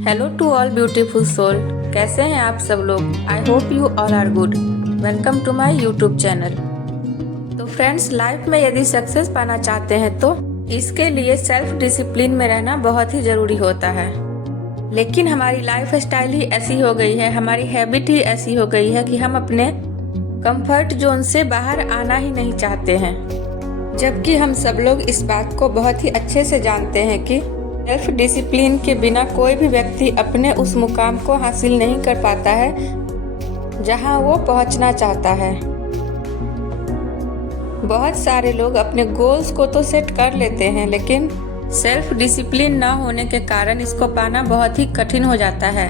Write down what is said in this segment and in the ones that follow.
Hello to all beautiful soul. कैसे हैं आप सब लोग? I hope you all are good. Welcome to my YouTube channel. तो फ्रेंड्स, लाइफ में यदि सक्सेस पाना चाहते हैं तो इसके लिए सेल्फ डिसिप्लिन में रहना बहुत ही ज़रूरी होता है। लेकिन हमारी लाइफ स्टाइल ही ऐसी हो गई है, हमारी हैबिट ही ऐसी हो गई है कि हम अपने कंफर्ट जोन से बाहर आना ही नहीं चाहते हैं। जबकि हम सब लोग इस बात को बहुत ही अच्छे से जानते हैं कि सेल्फ डिसिप्लिन के बिना कोई भी व्यक्ति अपने उस मुकाम को हासिल नहीं कर पाता है जहां वो पहुंचना चाहता है। बहुत सारे लोग अपने गोल्स को तो सेट कर लेते हैं, लेकिन सेल्फ डिसिप्लिन ना होने के कारण इसको पाना बहुत ही कठिन हो जाता है।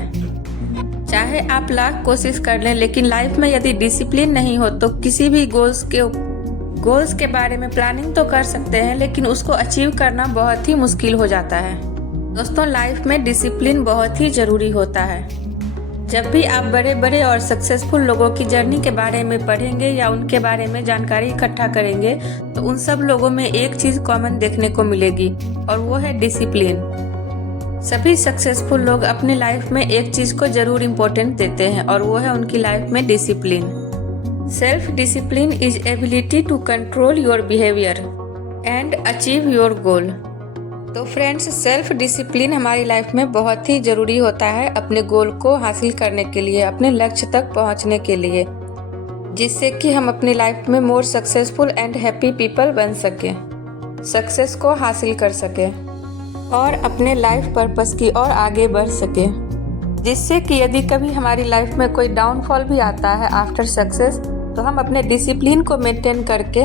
चाहे आप लाख कोशिश कर लें, लेकिन लाइफ में यदि डिसिप्लिन नहीं हो तो किसी भी गोल्स के बारे में प्लानिंग तो कर सकते हैं, लेकिन उसको अचीव करना बहुत ही मुश्किल हो जाता है। दोस्तों, लाइफ में डिसिप्लिन बहुत ही ज़रूरी होता है। जब भी आप बड़े बड़े और सक्सेसफुल लोगों की जर्नी के बारे में पढ़ेंगे या उनके बारे में जानकारी इकट्ठा करेंगे तो उन सब लोगों में एक चीज़ कॉमन देखने को मिलेगी, और वो है डिसिप्लिन। सभी सक्सेसफुल लोग अपनी लाइफ में एक चीज़ को ज़रूर इम्पोर्टेंट देते हैं, और वो है उनकी लाइफ में discipline. Self discipline is ability to control your behavior and achieve your goal। तो फ्रेंड्स, सेल्फ डिसिप्लिन हमारी लाइफ में बहुत ही ज़रूरी होता है अपने गोल को हासिल करने के लिए, अपने लक्ष्य तक पहुंचने के लिए, जिससे कि हम अपनी लाइफ में more successful and happy people बन सके, सक्सेस को हासिल कर सके और अपने लाइफ पर्पस की ओर आगे बढ़ सके। जिससे कि यदि कभी हमारी लाइफ में कोई डाउनफॉल भी आता है आफ्टर सक्सेस, तो हम अपने डिसिप्लिन को मेंटेन करके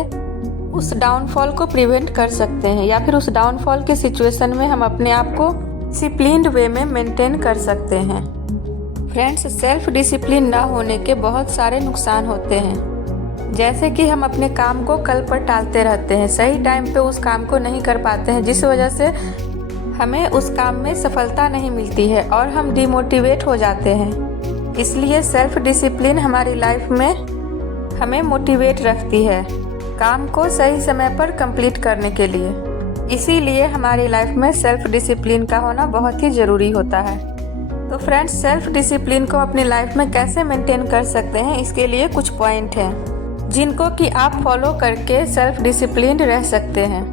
उस डाउनफॉल को प्रिवेंट कर सकते हैं, या फिर उस डाउनफॉल के सिचुएशन में हम अपने आप को डिसिप्लिन्ड वे में मेंटेन कर सकते हैं। फ्रेंड्स, सेल्फ डिसिप्लिन ना होने के बहुत सारे नुकसान होते हैं, जैसे कि हम अपने काम को कल पर टालते रहते हैं, सही टाइम पे उस काम को नहीं कर पाते हैं, जिस वजह से हमें उस काम में सफलता नहीं मिलती है और हम डिमोटिवेट हो जाते हैं। इसलिए सेल्फ डिसिप्लिन हमारी लाइफ में हमें मोटिवेट रखती है काम को सही समय पर कंप्लीट करने के लिए। इसीलिए हमारी लाइफ में सेल्फ डिसिप्लिन का होना बहुत ही ज़रूरी होता है। तो फ्रेंड्स, सेल्फ डिसिप्लिन को अपनी लाइफ में कैसे मेंटेन कर सकते हैं, इसके लिए कुछ पॉइंट हैं जिनको कि आप फॉलो करके सेल्फ डिसिप्लिन रह सकते हैं।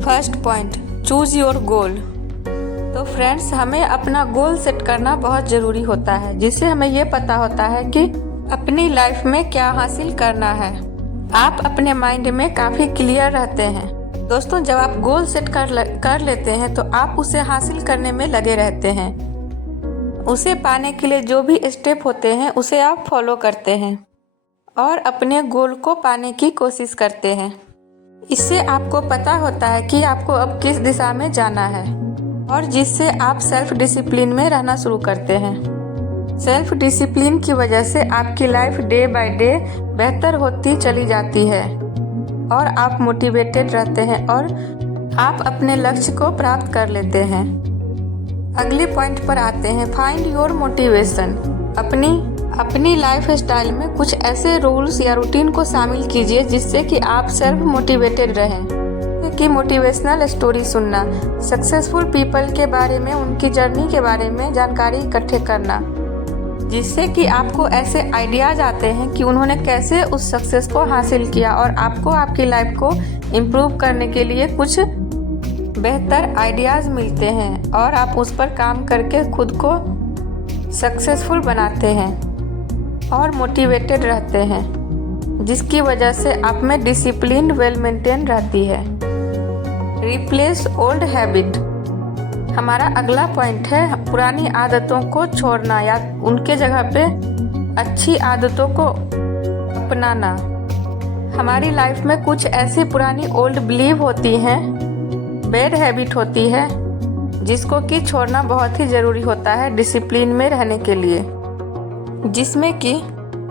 First point, choose your goal. तो फ्रेंड्स, हमें अपना गोल सेट करना बहुत ज़रूरी होता है, जिससे हमें ये पता होता है कि अपनी लाइफ में क्या हासिल करना है। आप अपने माइंड में काफ़ी क्लियर रहते हैं। दोस्तों, जब आप गोल सेट कर लेते हैं तो आप उसे हासिल करने में लगे रहते हैं। उसे पाने के लिए जो भी स्टेप होते हैं उसे आप फॉलो करते हैं और अपने गोल को पाने की कोशिश करते हैं। इससे आपको पता होता है कि आपको अब किस दिशा में जाना है, और जिससे आप सेल्फ डिसिप्लिन में रहना शुरू करते हैं। सेल्फ डिसिप्लिन की वजह से आपकी लाइफ डे बाय डे बेहतर होती चली जाती है और आप मोटिवेटेड रहते हैं और आप अपने लक्ष्य को प्राप्त कर लेते हैं। अगले पॉइंट पर आते हैं, फाइंड योर मोटिवेशन। अपनी लाइफ स्टाइल में कुछ ऐसे रूल्स या रूटीन को शामिल कीजिए जिससे कि आप सेल्फ मोटिवेटेड रहें, कि मोटिवेशनल स्टोरी सुनना, सक्सेसफुल पीपल के बारे में, उनकी जर्नी के बारे में जानकारी इकट्ठे करना, जिससे कि आपको ऐसे आइडियाज आते हैं कि उन्होंने कैसे उस सक्सेस को हासिल किया, और आपको आपकी लाइफ को इम्प्रूव करने के लिए कुछ बेहतर आइडियाज़ मिलते हैं और आप उस पर काम करके खुद को सक्सेसफुल बनाते हैं और मोटिवेटेड रहते हैं, जिसकी वजह से आप में डिसिप्लिन वेल मेंटेन रहती है। Replace old habit. हमारा अगला पॉइंट है पुरानी आदतों को छोड़ना या उनके जगह पे अच्छी आदतों को अपनाना। हमारी लाइफ में कुछ ऐसी पुरानी ओल्ड बिलीव होती हैं, बैड हैबिट होती है, जिसको कि छोड़ना बहुत ही ज़रूरी होता है डिसिप्लिन में रहने के लिए। जिसमें कि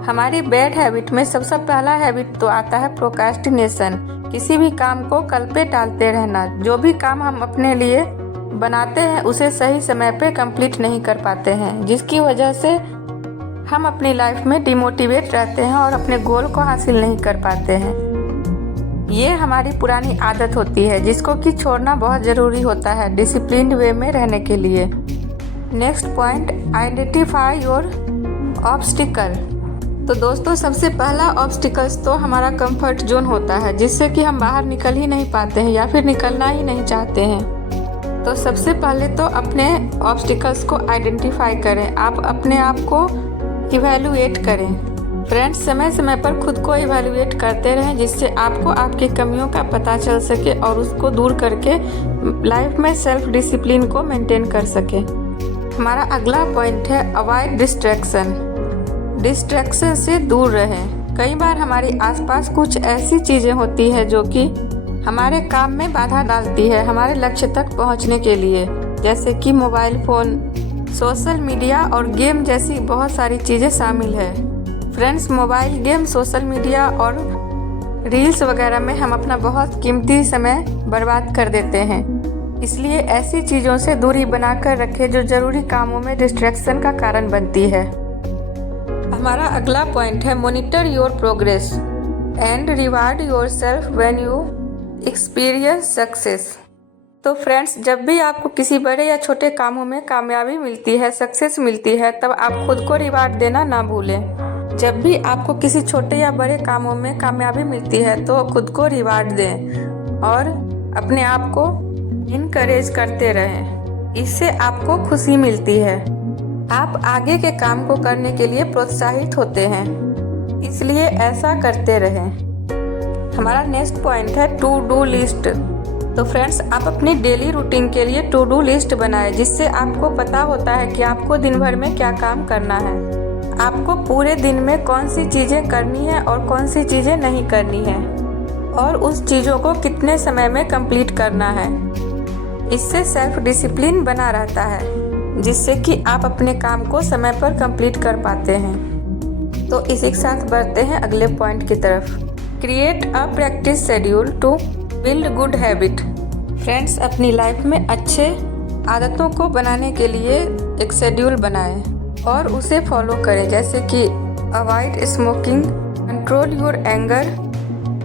हमारी बैड हैबिट में सबसे पहला हैबिट तो आता है प्रोक्रास्टिनेशन, किसी भी काम को कल पे टालते रहना। जो भी काम हम अपने लिए बनाते हैं उसे सही समय पे कंप्लीट नहीं कर पाते हैं, जिसकी वजह से हम अपनी लाइफ में डिमोटिवेट रहते हैं और अपने गोल को हासिल नहीं कर पाते हैं। ये हमारी पुरानी आदत होती है जिसको कि छोड़ना बहुत ज़रूरी होता है डिसिप्लिन्ड वे में रहने के लिए। Next point, identify your obstacle. तो दोस्तों सबसे पहला ऑब्स्टिकल्स तो हमारा कंफर्ट जोन होता है, जिससे कि हम बाहर निकल ही नहीं पाते हैं या फिर निकलना ही नहीं चाहते हैं। तो सबसे पहले तो अपने ऑब्स्टिकल्स को आइडेंटिफाई करें, आप अपने आप को इवैल्यूएट करें। फ्रेंड्स, समय समय पर खुद को इवैल्यूएट करते रहें, जिससे आपको आपकी कमियों का पता चल सके और उसको दूर करके लाइफ में सेल्फ डिसिप्लिन को मेंटेन कर सके। हमारा अगला पॉइंट है अवॉइड डिस्ट्रैक्शन। डिस्ट्रैक्शन से दूर रहें। कई बार हमारे आसपास कुछ ऐसी चीज़ें होती है जो कि हमारे काम में बाधा डालती है हमारे लक्ष्य तक पहुंचने के लिए, जैसे कि मोबाइल फ़ोन, सोशल मीडिया और गेम जैसी बहुत सारी चीज़ें शामिल है। Friends, mobile game, social media और रील्स वगैरह में हम अपना बहुत कीमती समय बर्बाद कर देते हैं। इसलिए ऐसी चीज़ों से दूरी बनाकर रखें जो ज़रूरी कामों में डिस्ट्रैक्शन का कारण बनती है। हमारा अगला पॉइंट है monitor your progress and reward your self when you experience success. तो फ्रेंड्स, जब भी आपको किसी बड़े या छोटे कामों में कामयाबी मिलती है, सक्सेस मिलती है, तब आप खुद को रिवार्ड देना ना भूलें। जब भी आपको किसी छोटे या बड़े कामों में कामयाबी मिलती है तो खुद को रिवार्ड दें और अपने आप को इनकरेज करते रहें। इससे आपको खुशी मिलती है, आप आगे के काम को करने के लिए प्रोत्साहित होते हैं, इसलिए ऐसा करते रहें। हमारा नेक्स्ट पॉइंट है टू डू लिस्ट। तो फ्रेंड्स, आप अपनी डेली रूटीन के लिए टू डू लिस्ट बनाएं, जिससे आपको पता होता है कि आपको दिन भर में क्या काम करना है, आपको पूरे दिन में कौन सी चीज़ें करनी है और कौन सी चीज़ें नहीं करनी है, और उस चीज़ों को कितने समय में कंप्लीट करना है। इससे सेल्फ डिसिप्लिन बना रहता है, जिससे कि आप अपने काम को समय पर कंप्लीट कर पाते हैं। तो इसी के साथ बढ़ते हैं अगले पॉइंट की तरफ। Create a practice schedule to build good habit. Friends, अपनी लाइफ में अच्छे आदतों को बनाने के लिए एक शेड्यूल बनाएं और उसे फॉलो करें, जैसे कि avoid smoking, control your anger,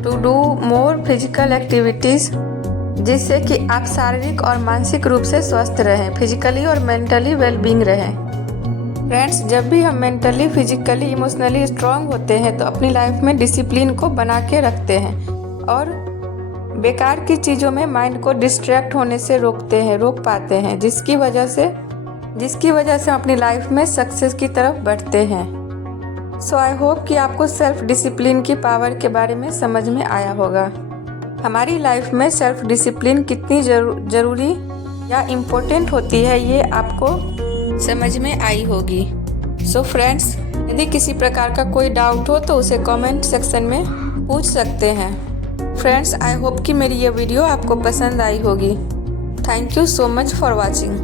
to do more physical activities, जिससे कि आप शारीरिक और मानसिक रूप से स्वस्थ रहें, फिजिकली और मेंटली वेलबींग रहें। फ्रेंड्स, जब भी हम मेंटली, फिजिकली, इमोशनली स्ट्रांग होते हैं तो अपनी लाइफ में डिसिप्लिन को बना के रखते हैं और बेकार की चीज़ों में माइंड को डिस्ट्रैक्ट होने से रोक पाते हैं, जिसकी वजह से हम अपनी लाइफ में सक्सेस की तरफ बढ़ते हैं। सो आई होप कि आपको सेल्फ डिसिप्लिन की पावर के बारे में समझ में आया होगा। हमारी लाइफ में सेल्फ डिसिप्लिन कितनी ज़रूरी या इम्पोर्टेंट होती है, ये आपको समझ में आई होगी। सो फ्रेंड्स, यदि किसी प्रकार का कोई डाउट हो तो उसे कमेंट सेक्शन में पूछ सकते हैं। फ्रेंड्स, आई होप कि मेरी ये वीडियो आपको पसंद आई होगी। Thank you so much for watching.